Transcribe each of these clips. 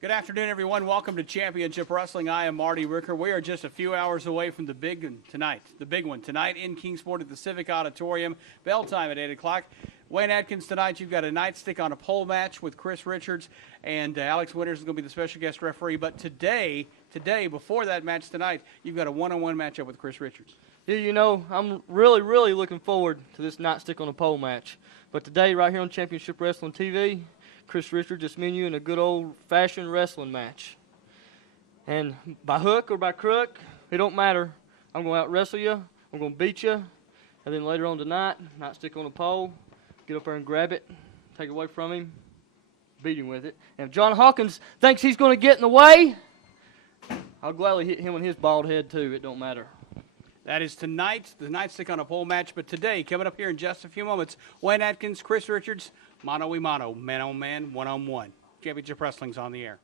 Good afternoon, everyone. Welcome to Championship Wrestling. I am Marty Ricker. We are just a few hours away from the big one tonight in Kingsport at the Civic Auditorium. Bell time at 8 o'clock. Wayne Atkins tonight, you've got a nightstick on a pole match with Chris Richards, and Alex Winters is going to be the special guest referee. But today, before that match tonight, you've got a one-on-one matchup with Chris Richards. Yeah, you know, I'm really looking forward to this nightstick on a pole match. But today, right here on Championship Wrestling TV, Chris Richards just me and you in a good old-fashioned wrestling match. And by hook or by crook, it don't matter. I'm going to out-wrestle you. I'm going to beat you. And then later on tonight, nightstick on a pole, get up there and grab it, take it away from him, beat him with it. And if John Hawkins thinks he's going to get in the way, I'll gladly hit him on his bald head too. It don't matter. That is tonight, the nightstick on a pole match. But today, coming up here in just a few moments, Wayne Atkins, Chris Richards, mano-a-mano, man-on-man, one-on-one. Championship Wrestling's on the air.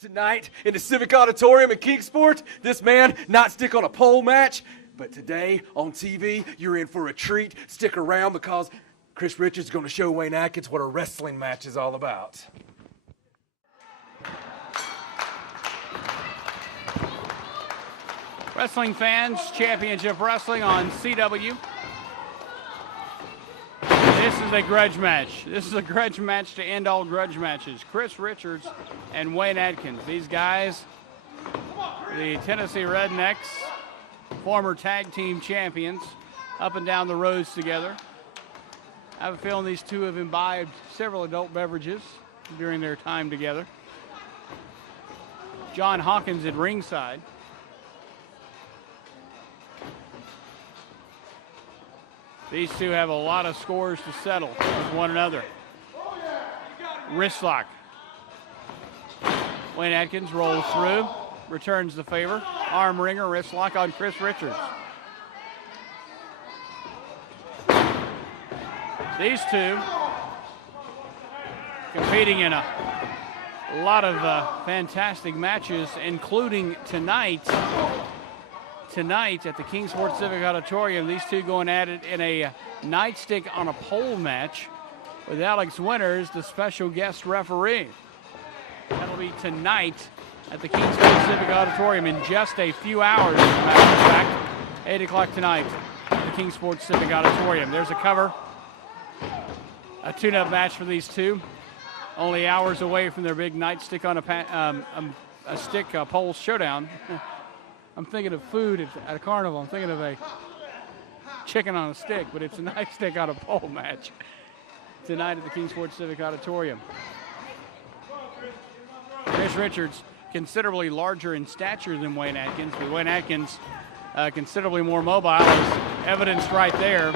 Tonight in the Civic Auditorium in Kingsport, this man nightstick on a pole match. But today on TV, you're in for a treat. Stick around because Chris Richards is going to show Wayne Atkins what a wrestling match is all about. Wrestling fans, Championship Wrestling on CW. This is a grudge match. This is a grudge match to end all grudge matches. Chris Richards and Wayne Atkins. These guys, the Tennessee Rednecks, former tag team champions, up and down the roads together. I have a feeling these two have imbibed several adult beverages during their time together. John Hawkins at ringside. These two have a lot of scores to settle with one another. Wrist lock. Wayne Atkins rolls through, returns the favor. Arm wringer, wrist lock on Chris Richards. These two competing in a lot of fantastic matches, including tonight at the Kingsport Civic Auditorium. These two going at it in a nightstick on a pole match with Alex Winters, the special guest referee. That'll be tonight at the Kingsport Civic Auditorium in just a few hours, as a matter of fact. 8 o'clock tonight at the Kingsport Civic Auditorium. There's a cover. A tune-up match for these two. Only hours away from their big nightstick on a pole showdown. I'm thinking of food at a carnival. I'm thinking of a chicken on a stick, but it's a nightstick on a pole match tonight at the Kingsport Civic Auditorium. Chris Richards, considerably larger in stature than Wayne Atkins, but Wayne Atkins considerably more mobile, as evidenced right there.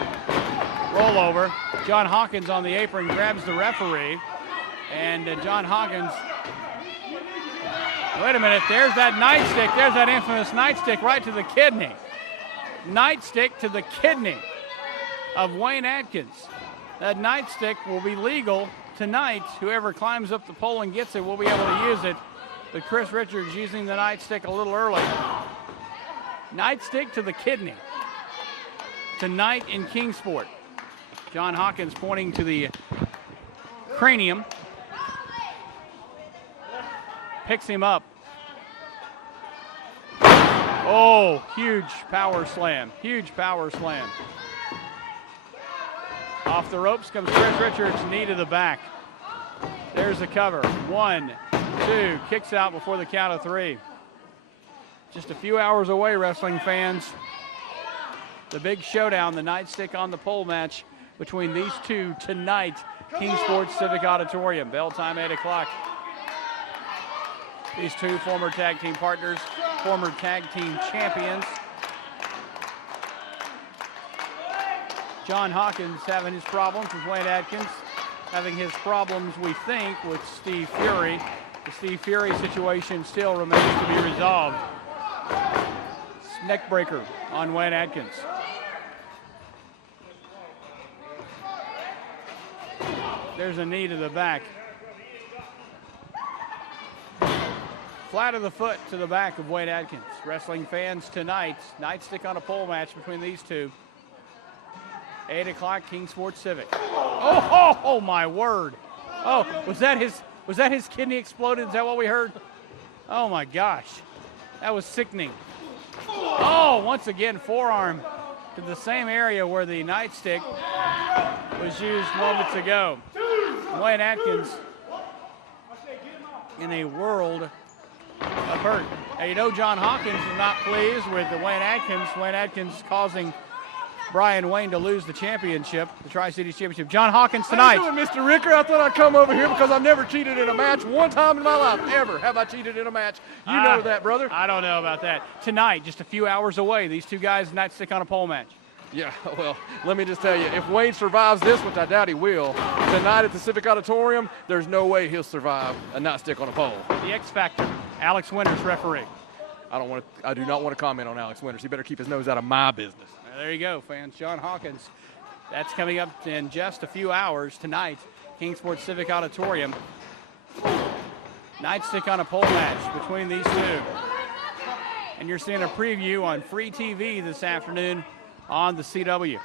Rollover. John Hawkins on the apron grabs the referee, and John Hawkins. Wait a minute, there's that nightstick. There's that infamous nightstick right to the kidney. Nightstick to the kidney of Wayne Atkins. That nightstick will be legal tonight. Whoever climbs up the pole and gets it will be able to use it. But Chris Richards using the nightstick a little early. Nightstick to the kidney. Tonight in Kingsport. John Hawkins pointing to the cranium. Picks him up. Oh, huge power slam. Huge power slam. Off the ropes comes Chris Richards, knee to the back. There's the cover. 1, 2, kicks out before the count of 3. Just a few hours away, wrestling fans. The big showdown, the nightstick on the pole match between these two tonight, Kingsport Civic Auditorium. Bell time 8 o'clock. These two former tag team partners, former tag team champions. John Hawkins having his problems with Wayne Atkins, having his problems, we think, with Steve Fury. The Steve Fury situation still remains to be resolved. Neck breaker on Wayne Atkins. There's a knee to the back. Flat of the foot to the back of Wayne Atkins. Wrestling fans tonight, nightstick on a pole match between these two. 8 o'clock, Kingsport Civic. Oh, my word. Oh, was that Was that his kidney exploded? Is that what we heard? Oh my gosh. That was sickening. Oh, once again, forearm to the same area where the nightstick was used moments ago. Wayne Atkins in a world of hurt. Now, you know John Hawkins is not pleased with the Wayne Atkins. Wayne Atkins causing Brian Wayne to lose the championship, the Tri-Cities Championship. John Hawkins tonight. How you doing, Mr. Ricker? I thought I'd come over here because I've never cheated in a match one time in my life. Ever have I cheated in a match. You know that, brother. I don't know about that. Tonight, just a few hours away, these two guys nightstick on a pole match. Yeah, well, let me just tell you, if Wayne survives this, which I doubt he will, tonight at the Civic Auditorium, there's no way he'll survive a nightstick on a pole. The X Factor, Alex Winters, referee. I do not want to comment on Alex Winters. He better keep his nose out of my business. There you go, fans. John Hawkins. That's coming up in just a few hours tonight, Kingsport Civic Auditorium. Nightstick on a pole match between these two. And you're seeing a preview on free TV this afternoon on the CW.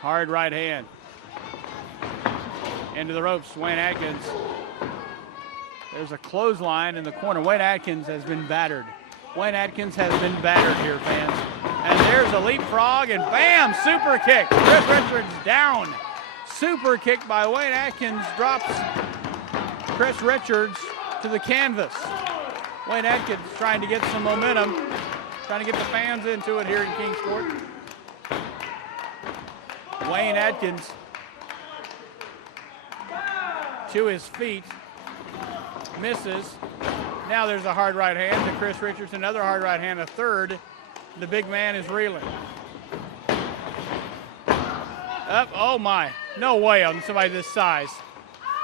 Hard right hand. Into the ropes, Wayne Atkins. There's a clothesline in the corner. Wayne Atkins has been battered. Wayne Atkins has been battered here, fans. And there's a leapfrog, and bam, super kick. Chris Richards down. Super kick by Wayne Atkins drops Chris Richards to the canvas. Wayne Atkins trying to get some momentum, trying to get the fans into it here in Kingsport. Wayne Atkins to his feet, misses. Now there's a hard right hand to Chris Richards, another hard right hand, a third. The big man is reeling. Up, oh my, no way on somebody this size.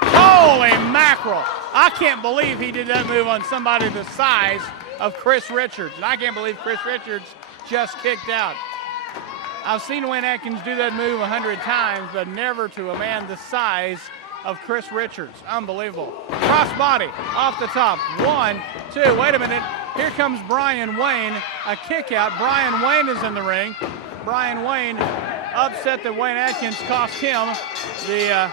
Holy mackerel. I can't believe he did that move on somebody the size of Chris Richards. And I can't believe Chris Richards just kicked out. I've seen Wayne Atkins do that move 100 times, but never to a man the size of Chris Richards. Unbelievable. Cross body off the top. 1, 2, wait a minute. Here comes Brian Wayne, a kick out. Brian Wayne is in the ring. Brian Wayne upset that Wayne Atkins cost him the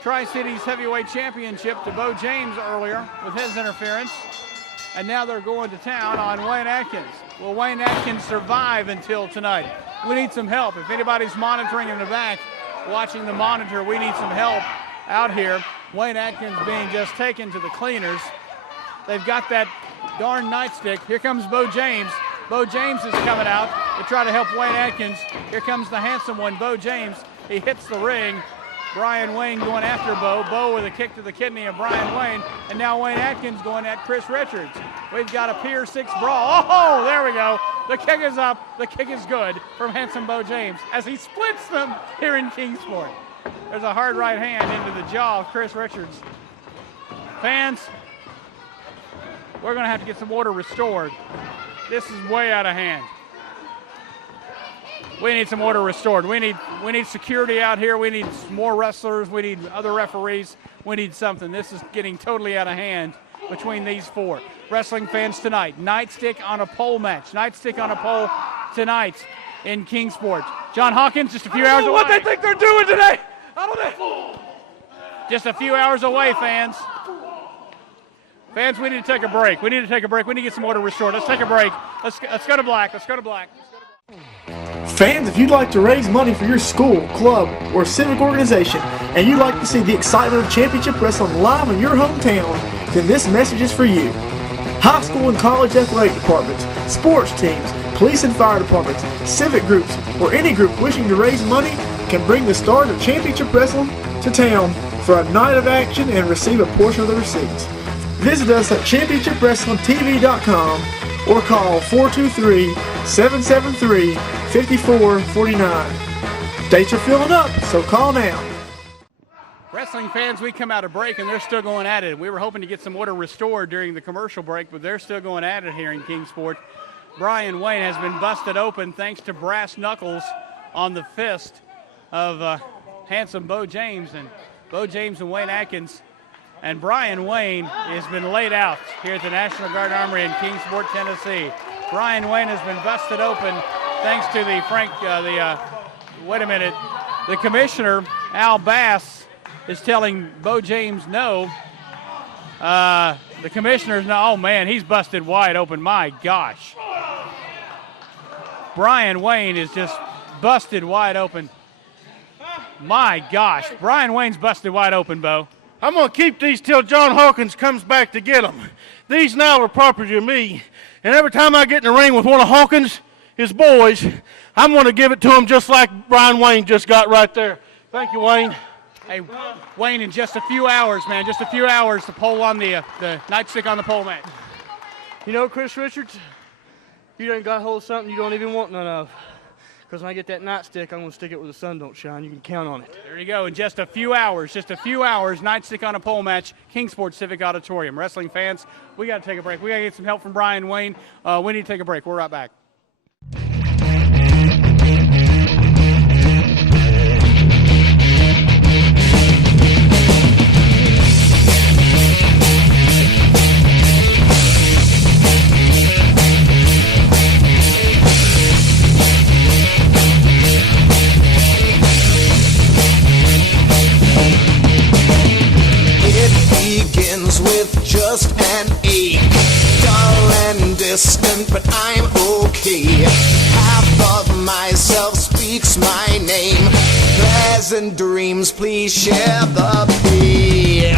Tri-Cities Heavyweight Championship to Bo James earlier with his interference. And now they're going to town on Wayne Atkins. Will Wayne Atkins survive until tonight? We need some help. If anybody's monitoring in the back, watching the monitor, we need some help out here. Wayne Atkins being just taken to the cleaners. They've got that darn nightstick. Here comes Bo James. Bo James is coming out to try to help Wayne Atkins. Here comes the handsome one, Bo James. He hits the ring. Brian Wayne going after Bo. Bo with a kick to the kidney of Brian Wayne. And now Wayne Atkins going at Chris Richards. We've got a Pier 6 brawl. Oh, there we go. The kick is up. The kick is good from handsome Bo James as he splits them here in Kingsport. There's a hard right hand into the jaw of Chris Richards. Fans, we're going to have to get some order restored. This is way out of hand. We need some order restored. We need security out here. We need more wrestlers. We need other referees. We need something. This is getting totally out of hand between these four. Wrestling fans tonight, nightstick on a pole match. Nightstick on a pole tonight in Kingsport. John Hawkins just a few hours away. What they think they're doing today? I don't know. Just a few hours away, fans. Fans, we need to take a break. We need to take a break. We need to get some order restored. Let's take a break. Let's go to black. Let's go to black. Fans, if you'd like to raise money for your school, club, or civic organization, and you'd like to see the excitement of championship wrestling live in your hometown, then this message is for you. High school and college athletic departments, sports teams, police and fire departments, civic groups, or any group wishing to raise money can bring the stars of championship wrestling to town for a night of action and receive a portion of the receipts. Visit us at championshipwrestlingtv.com or call 423-773-5449. Dates are filling up, so call now. Wrestling fans, we come out of break and they're still going at it. We were hoping to get some order restored during the commercial break, but they're still going at it here in Kingsport. Brian Wayne has been busted open thanks to brass knuckles on the fist of handsome Bo James. And Bo James and Wayne Atkins. And Brian Wayne has been laid out here at the National Guard Armory in Kingsport, Tennessee. Brian Wayne has been busted open thanks to the commissioner, Al Bass, is telling Bo James no. The commissioner's no. Oh, man, he's busted wide open. My gosh. Brian Wayne is just busted wide open. My gosh. Brian Wayne's busted wide open, Bo. I'm going to keep these till John Hawkins comes back to get them. These now are property of me. And every time I get in the ring with one of Hawkins, his boys, I'm going to give it to him just like Brian Wayne just got right there. Thank you, Wayne. Hey, Wayne, in just a few hours, man, just a few hours, the pole on the nightstick on the pole match. You know, Chris Richards, you done got hold of something you don't even want none of. Because when I get that nightstick, I'm going to stick it where the sun don't shine. You can count on it. There you go. In just a few hours, nightstick on a pole match, Kingsport Civic Auditorium. Wrestling fans, we got to take a break. We got to get some help from Brian Wayne. We need to take a break. We're right back. With just an A, dull and distant, but I'm okay. Half of myself speaks my name. Pleasant dreams, please share the pain.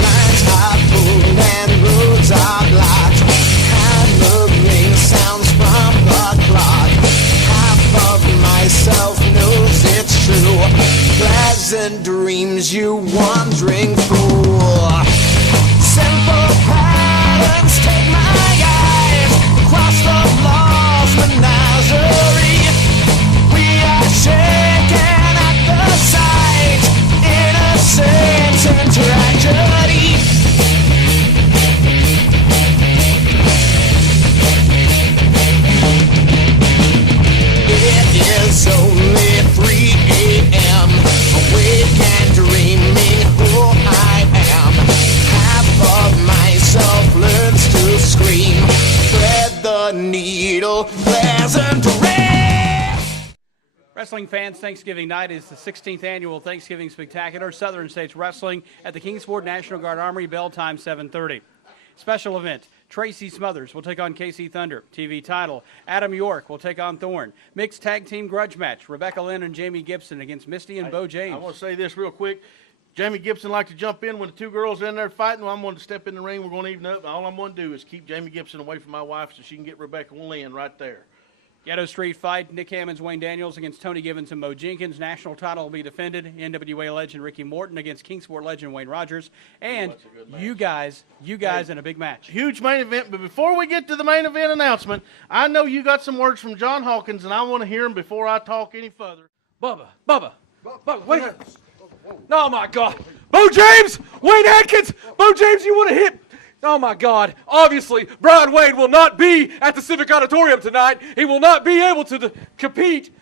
Lines are pulled and roads are blocked. Hammering sounds from the clock. Myself knows it's true. Pleasant dreams you wandering through. Simple patterns take my eyes across the lost menagerie. We are shaken at the sight, innocence and tragedy. It's only 3 a.m. Awake and dreaming who I am. Half of myself learns to scream. Thread the needle, pleasant rest. Wrestling fans, Thanksgiving night is the 16th annual Thanksgiving Spectacular. Southern States Wrestling at the Kingsport National Guard Armory. Bell time 7:30. Special event, Tracy Smothers will take on Casey Thunder. TV title, Adam York will take on Thorne. Mixed tag team grudge match, Rebecca Lynn and Jamie Gibson against Misty and Bo James. I want to say this real quick. Jamie Gibson likes to jump in when the two girls are in there fighting. Well, I'm going to step in the ring. We're going to even up. All I'm going to do is keep Jamie Gibson away from my wife so she can get Rebecca Lynn right there. Ghetto Street fight, Nick Hammonds, Wayne Daniels against Tony Givens and Mo Jenkins. National title will be defended. NWA legend Ricky Morton against Kingsport legend Wayne Rogers. And you guys in a big match. Huge main event. But before we get to the main event announcement, I know you got some words from John Hawkins, and I want to hear them before I talk any further. Bubba, wait. Oh, my God. Bo James, Wayne Atkins. Bo James, you want to hit? Oh, my God. Obviously, Brian Wayne will not be at the Civic Auditorium tonight. He will not be able to compete.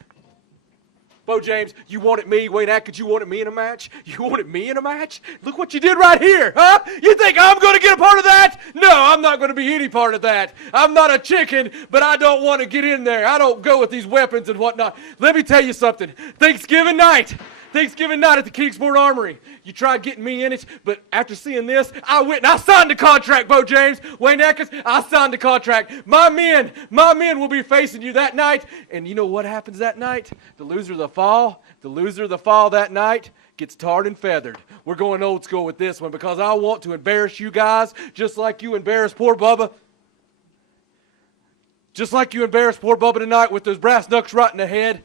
Bo James, you wanted me. Wayne Atkins, you wanted me in a match? You wanted me in a match? Look what you did right here, huh? You think I'm going to get a part of that? No, I'm not going to be any part of that. I'm not a chicken, but I don't want to get in there. I don't go with these weapons and whatnot. Let me tell you something. Thanksgiving night at the Kingsport Armory. You tried getting me in it, but after seeing this, I went and I signed the contract, Bo James. Wayne Atkins, I signed the contract. My men will be facing you that night. And you know what happens that night? The loser of the fall that night gets tarred and feathered. We're going old school with this one because I want to embarrass you guys just like you embarrassed poor Bubba. Just like you embarrassed poor Bubba tonight with those brass knucks right in the head.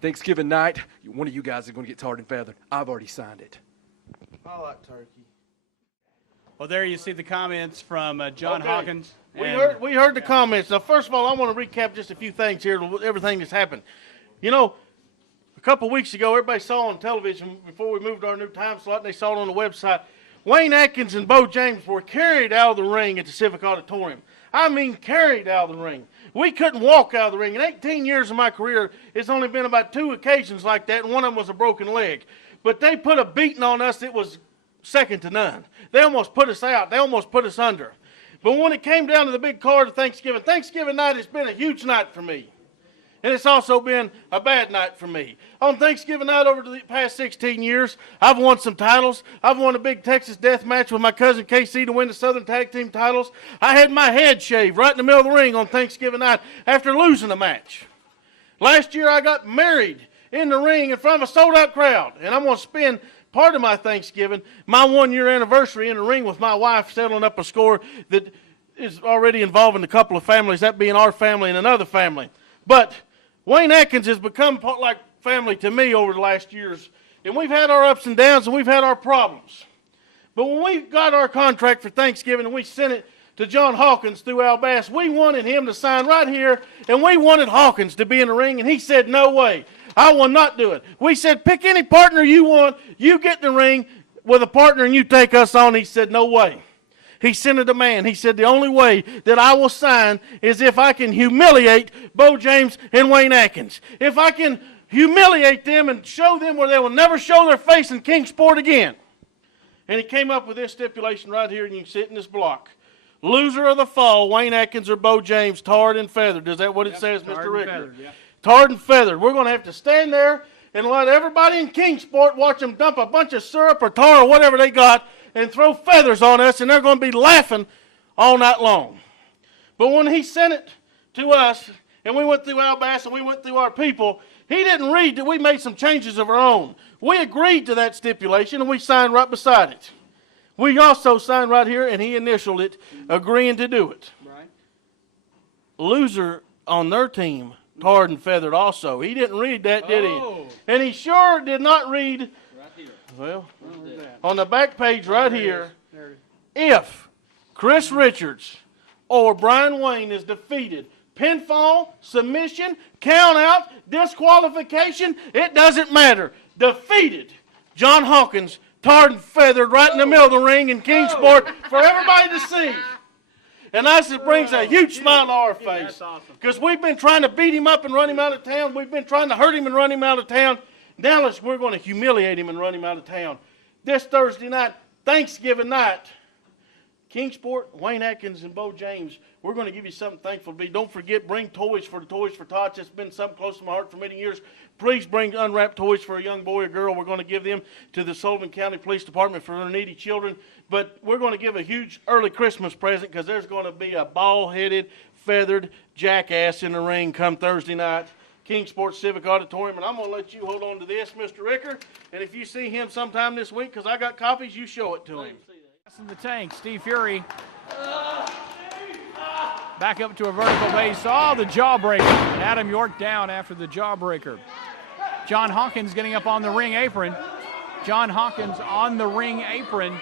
Thanksgiving night, one of you guys is going to get tarred and feathered. I've already signed it. I like turkey. Well, there you see the comments from John Hawkins. We heard the comments. Now, first of all, I want to recap just a few things here, everything that's happened. You know, a couple of weeks ago, everybody saw on television before we moved our new time slot, and they saw it on the website, Wayne Atkins and Bo James were carried out of the ring at the Civic Auditorium. I mean, carried out of the ring. We couldn't walk out of the ring. In 18 years of my career, it's only been about 2 occasions like that, and one of them was a broken leg. But they put a beating on us that was second to none. They almost put us out. They almost put us under. But when it came down to the big card of Thanksgiving night has been a huge night for me. And it's also been a bad night for me. On Thanksgiving night over the past 16 years, I've won some titles. I've won a big Texas death match with my cousin KC to win the Southern Tag Team titles. I had my head shaved right in the middle of the ring on Thanksgiving night after losing a match. Last year I got married in the ring in front of a sold-out crowd. And I'm going to spend part of my Thanksgiving, my 1-year anniversary in the ring with my wife, settling up a score that is already involving a couple of families, that being our family and another family. But Wayne Atkins has become like family to me over the last years. And we've had our ups and downs and we've had our problems. But when we got our contract for Thanksgiving and we sent it to John Hawkins through Al Bass, we wanted him to sign right here, and we wanted Hawkins to be in the ring, and he said, no way. I will not do it. We said, pick any partner you want. You get in the ring with a partner and you take us on. He said, no way. He sent a demand. He said, the only way that I will sign is if I can humiliate Bo James and Wayne Atkins. If I can humiliate them and show them where they will never show their face in Kingsport again. And he came up with this stipulation right here, and you can sit in this block. Loser of the fall, Wayne Atkins or Bo James, tarred and feathered. Is that what it says, Mr. Ricker? Tarred and feathered. We're going to have to stand there and let everybody in Kingsport watch them dump a bunch of syrup or tar or whatever they got and throw feathers on us, and they're going to be laughing all night long. But when he sent it to us, and we went through Al Bass and we went through our people, he didn't read that we made some changes of our own. We agreed to that stipulation, and we signed right beside it. We also signed right here, and he initialed it, agreeing to do it. Right. Loser on their team, tarred and feathered also. He didn't read that, did Oh. he? And he sure did not read, Right here. well, Where's that? on the back page right here, There it is. if Chris Richards or Brian Wayne is defeated, pinfall, submission, count out, disqualification, it doesn't matter. Defeated, John Hawkins, tarred and feathered right in the middle of the ring in Kingsport for everybody to see. And it brings a huge smile to our face. That's awesome. Because we've been trying to beat him up and run him out of town. We've been trying to hurt him and run him out of town. Now we're going to humiliate him and run him out of town. This Thursday night, Thanksgiving night, Kingsport, Wayne Atkins, and Bo James, we're going to give you something thankful to be. Don't forget, bring toys for the Toys for Tots. It's been something close to my heart for many years. Please bring unwrapped toys for a young boy or girl. We're going to give them to the Sullivan County Police Department for their needy children. But we're going to give a huge early Christmas present because there's going to be a bald-headed, feathered jackass in the ring come Thursday night. Kingsport Civic Auditorium, and I'm going to let you hold on to this, Mr. Ricker. And if you see him sometime this week, because I got copies, you show it to him. In the tank, Steve Fury. Back up to a vertical base. Oh, the jawbreaker. And Adam York down after the jawbreaker. John Hawkins getting up on the ring apron. John Hawkins on the ring apron.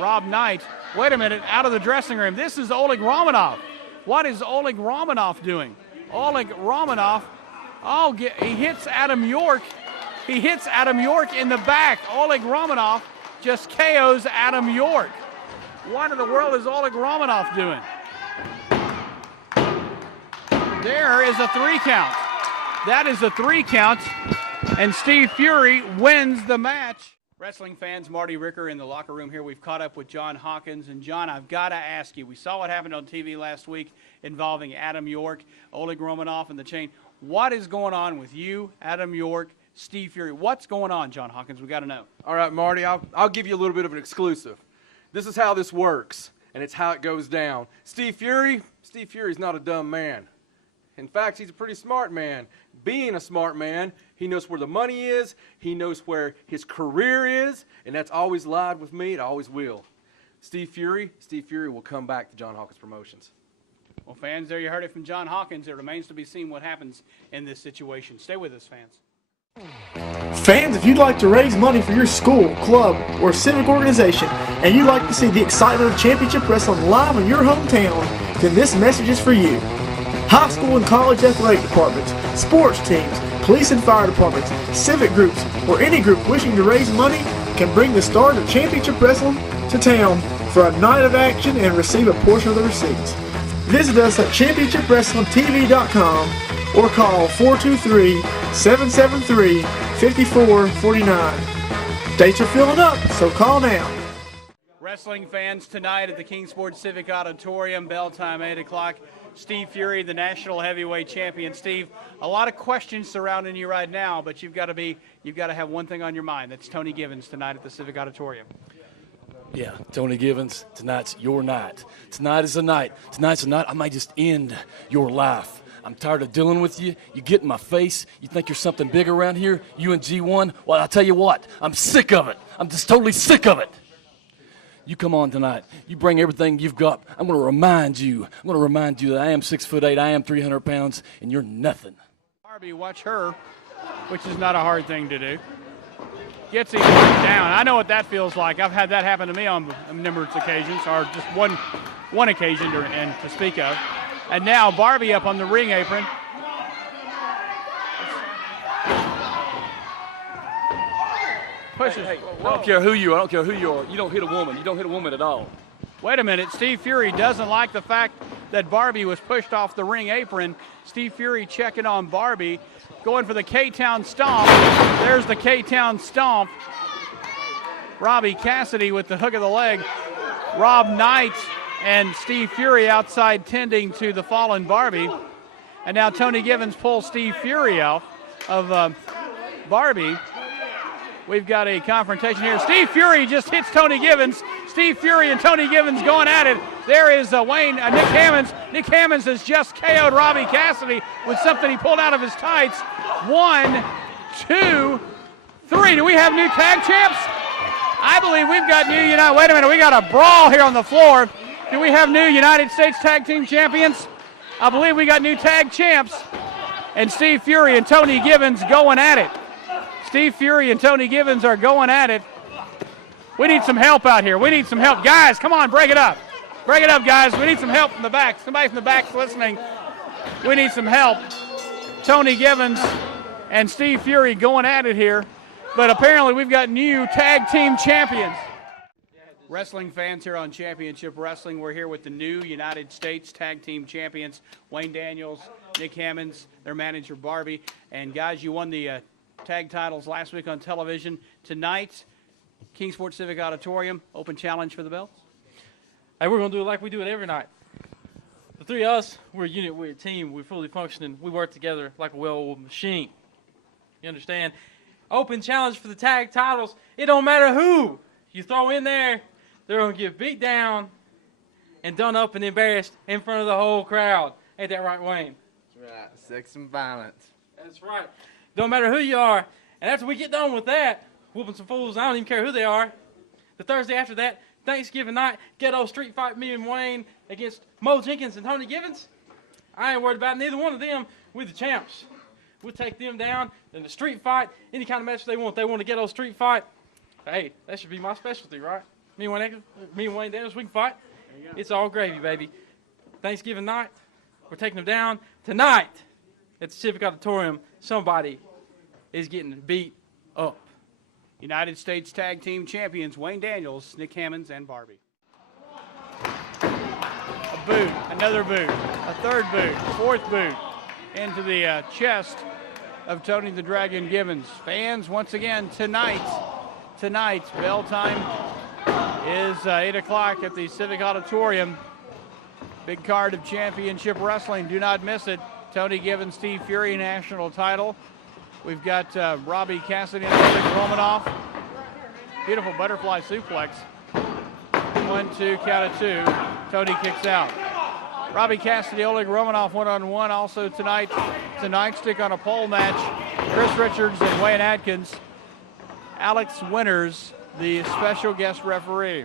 Rob Knight. Wait a minute, out of the dressing room. This is Oleg Romanov. What is Oleg Romanov doing? Oleg Romanov, he hits Adam York. He hits Adam York in the back. Oleg Romanov just KOs Adam York. What in the world is Oleg Romanov doing? There is a 3 count. That is a 3 count, and Steve Fury wins the match. Wrestling fans, Marty Ricker in the locker room here. We've caught up with John Hawkins. And John, I've got to ask you, we saw what happened on TV last week involving Adam York, Oleg Romanov, and the chain. What is going on with you, Adam York, Steve Fury? What's going on, John Hawkins? We got to know. All right, Marty, I'll give you a little bit of an exclusive. This is how this works, and it's how it goes down. Steve Fury's not a dumb man. In fact, he's a pretty smart man. Being a smart man, he knows where the money is, he knows where his career is, and that's always lied with me, it always will. Steve Fury will come back to John Hawkins Promotions. Well, fans, there you heard it from John Hawkins. It remains to be seen what happens in this situation. Stay with us, fans. Fans, if you'd like to raise money for your school, club, or civic organization, and you'd like to see the excitement of championship wrestling live in your hometown, then this message is for you. High school and college athletic departments, sports teams, police and fire departments, civic groups, or any group wishing to raise money can bring the stars of championship wrestling to town for a night of action and receive a portion of the receipts. Visit us at championshipwrestlingtv.com or call 423-773-5449. Dates are filling up, so call now. Wrestling fans, tonight at the Kingsport Civic Auditorium, bell time 8 o'clock. Steve Fury, the national heavyweight champion. Steve, a lot of questions surrounding you right now, but you've got to have one thing on your mind. That's Tony Givens tonight at the Civic Auditorium. Yeah, Tony Givens, tonight's your night. Tonight is the night. Tonight's the night I might just end your life. I'm tired of dealing with you. You get in my face. You think you're something big around here, you and G1. Well, I'll tell you what, I'm sick of it. I'm just totally sick of it. You come on tonight. You bring everything you've got. I'm going to remind you that I am 6'8", I am 300 pounds, and you're nothing. Barbie, watch her, which is not a hard thing to do. Gets him down. I know what that feels like. I've had that happen to me on numerous occasions, or just one occasion to speak of. And now Barbie up on the ring apron. Pushes. Hey, I don't care who you are. I don't care who you are. You don't hit a woman. You don't hit a woman at all. Wait a minute. Steve Fury doesn't like the fact that Barbie was pushed off the ring apron. Steve Fury checking on Barbie, going for the K-Town Stomp. There's the K-Town Stomp. Robbie Cassidy with the hook of the leg. Rob Knight and Steve Fury outside tending to the fallen Barbie. And now Tony Givens pulls Steve Fury out of Barbie. We've got a confrontation here. Steve Fury just hits Tony Givens. Steve Fury and Tony Givens going at it. There is Nick Hammonds. Nick Hammonds has just KO'd Robbie Cassidy with something he pulled out of his tights. 1, 2, 3. Do we have new tag champs? I believe we've got new United. Wait a minute. We got a brawl here on the floor. Do we have new United States Tag Team Champions? I believe we got new tag champs. And Steve Fury and Tony Givens going at it. Steve Fury and Tony Givens are going at it. We need some help out here. We need some help. Guys, come on, break it up. Break it up, guys. We need some help from the back. Somebody from the back's listening. We need some help. Tony Givens and Steve Fury going at it here. But apparently we've got new tag team champions. Wrestling fans here on Championship Wrestling, we're here with the new United States Tag Team Champions, Wayne Daniels, Nick Hammonds, their manager Barbie. And guys, you won the tag titles last week on television. Tonight, Kingsport Civic Auditorium, open challenge for the belts. Hey, we're going to do it like we do it every night. The three of us, we're a unit, we're a team, we're fully functioning, we work together like a well-oiled machine. You understand? Open challenge for the tag titles. It don't matter who you throw in there, they're going to get beat down and done up and embarrassed in front of the whole crowd. Ain't that right, Wayne? That's right. Sex and violence. That's right. Don't matter who you are. And after we get done with that, whooping some fools, I don't even care who they are. The Thursday after that, Thanksgiving night, ghetto street fight, me and Wayne against Mo Jenkins and Tony Givens. I ain't worried about neither one of them. We're the champs. We'll take them down in the street fight, any kind of match they want. They want a ghetto street fight. Hey, that should be my specialty, right? Me and Wayne Daniels, we can fight. It's all gravy, baby. Thanksgiving night, we're taking them down. Tonight, at the Civic Auditorium, somebody is getting beat up. United States Tag Team Champions, Wayne Daniels, Nick Hammonds, and Barbie. A boot, another boot, a third boot, fourth boot into the chest of Tony the Dragon Givens. Fans, once again, tonight, bell time is 8 o'clock at the Civic Auditorium. Big card of Championship Wrestling. Do not miss it. Tony Givens, Steve Fury, national title. We've got Robbie Cassidy and Oleg Romanov. Beautiful butterfly suplex. 1, 2, count of 2. Tony kicks out. Robbie Cassidy, Oleg Romanov one-on-one also tonight. It's a nightstick on a pole match. Chris Richards and Wayne Atkins. Alex Winters, the special guest referee.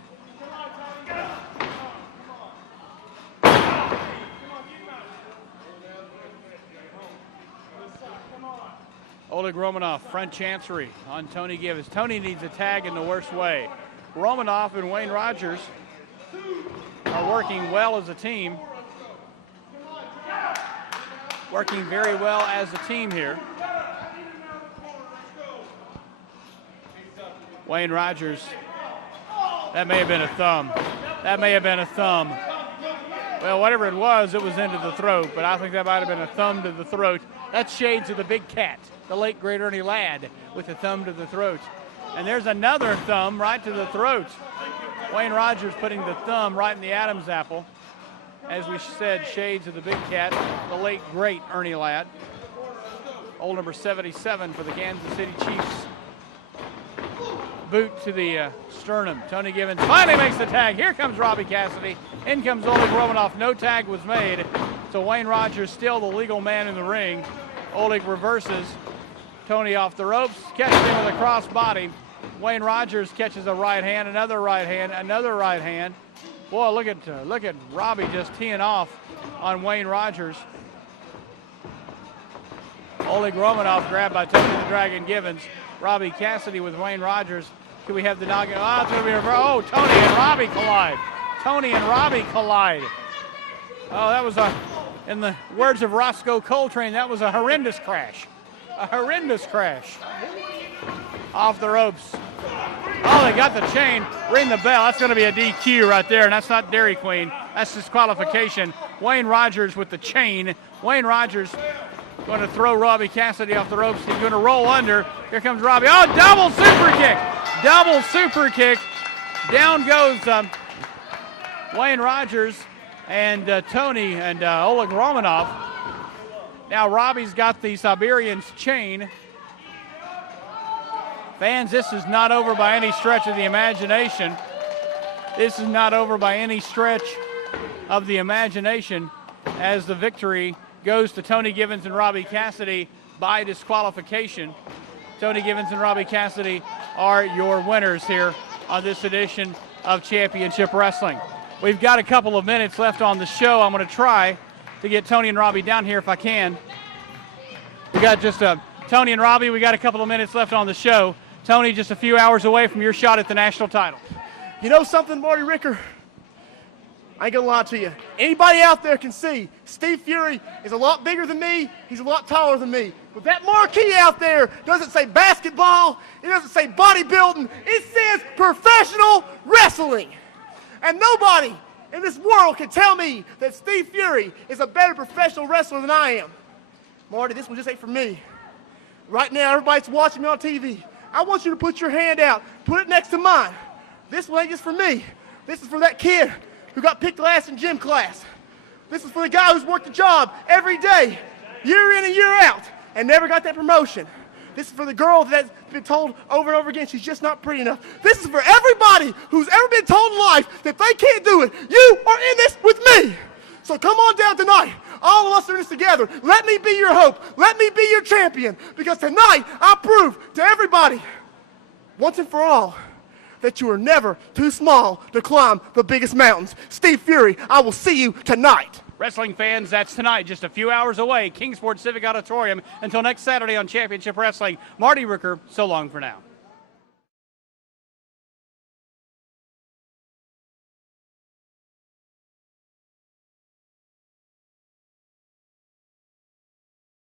Oleg Romanov, front chancery on Tony Givens. Tony needs a tag in the worst way. Romanov and Wayne Rogers are working well as a team. Working very well as a team here. Wayne Rogers, that may have been a thumb. That may have been a thumb. Well, whatever it was into the throat, but I think that might have been a thumb to the throat. That's shades of the Big Cat, the late great Ernie Ladd, with a thumb to the throat. And there's another thumb right to the throat. Wayne Rogers putting the thumb right in the Adam's apple. As we said, shades of the big cat, the late, great Ernie Ladd. Old number 77 for the Kansas City Chiefs. Boot to the sternum. Tony Givens finally makes the tag. Here comes Robbie Cassidy. In comes Oleg Romanoff. No tag was made. So Wayne Rogers still the legal man in the ring. Oleg reverses. Tony off the ropes. Catches him with a cross body. Wayne Rogers catches a right hand, another right hand, another right hand. Boy, look at Robbie just teeing off on Wayne Rogers. Oleg Romanoff grabbed by Tony the Dragon Givens. Robbie Cassidy with Wayne Rogers. Can we have the knockout? Oh, it's going to be reversed. Oh, Tony and Robbie collide. Tony and Robbie collide. Oh, that was in the words of Roscoe Coltrane, that was a horrendous crash. A horrendous crash. Off the ropes. Oh, they got the chain. Ring the bell. That's going to be a DQ right there, and that's not Dairy Queen. That's disqualification. Wayne Rogers with the chain. Wayne Rogers going to throw Robbie Cassidy off the ropes. He's going to roll under. Here comes Robbie. Oh, double super kick. Double super kick. Down goes Wayne Rogers and Tony and Oleg Romanoff. Now Robbie's got the Siberian's chain. Fans, this is not over by any stretch of the imagination. This is not over by any stretch of the imagination as the victory goes to Tony Givens and Robbie Cassidy by disqualification. Tony Givens and Robbie Cassidy are your winners here on this edition of Championship Wrestling. We've got a couple of minutes left on the show. I'm going to try to get Tony and Robbie down here if I can. We got just Tony and Robbie, we got a couple of minutes left on the show. Tony, just a few hours away from your shot at the national title. You know something, Marty Ricker? I ain't gonna lie to you. Anybody out there can see Steve Fury is a lot bigger than me. He's a lot taller than me. But that marquee out there doesn't say basketball. It doesn't say bodybuilding. It says professional wrestling. And nobody in this world can tell me that Steve Fury is a better professional wrestler than I am. Marty, this one just ain't for me. Right now, everybody's watching me on TV. I want you to put your hand out. Put it next to mine. This one ain't just for me. This is for that kid who got picked last in gym class. This is for the guy who's worked a job every day, year in and year out, and never got that promotion. This is for the girl that's been told over and over again she's just not pretty enough. This is for everybody who's ever been told in life that they can't do it. You are in this with me. So come on down tonight. All of us are in this together. Let me be your hope. Let me be your champion. Because tonight, I prove to everybody, once and for all, that you are never too small to climb the biggest mountains. Steve Fury, I will see you tonight. Wrestling fans, that's tonight, just a few hours away, Kingsport Civic Auditorium. Until next Saturday on Championship Wrestling, Marty Ricker, so long for now.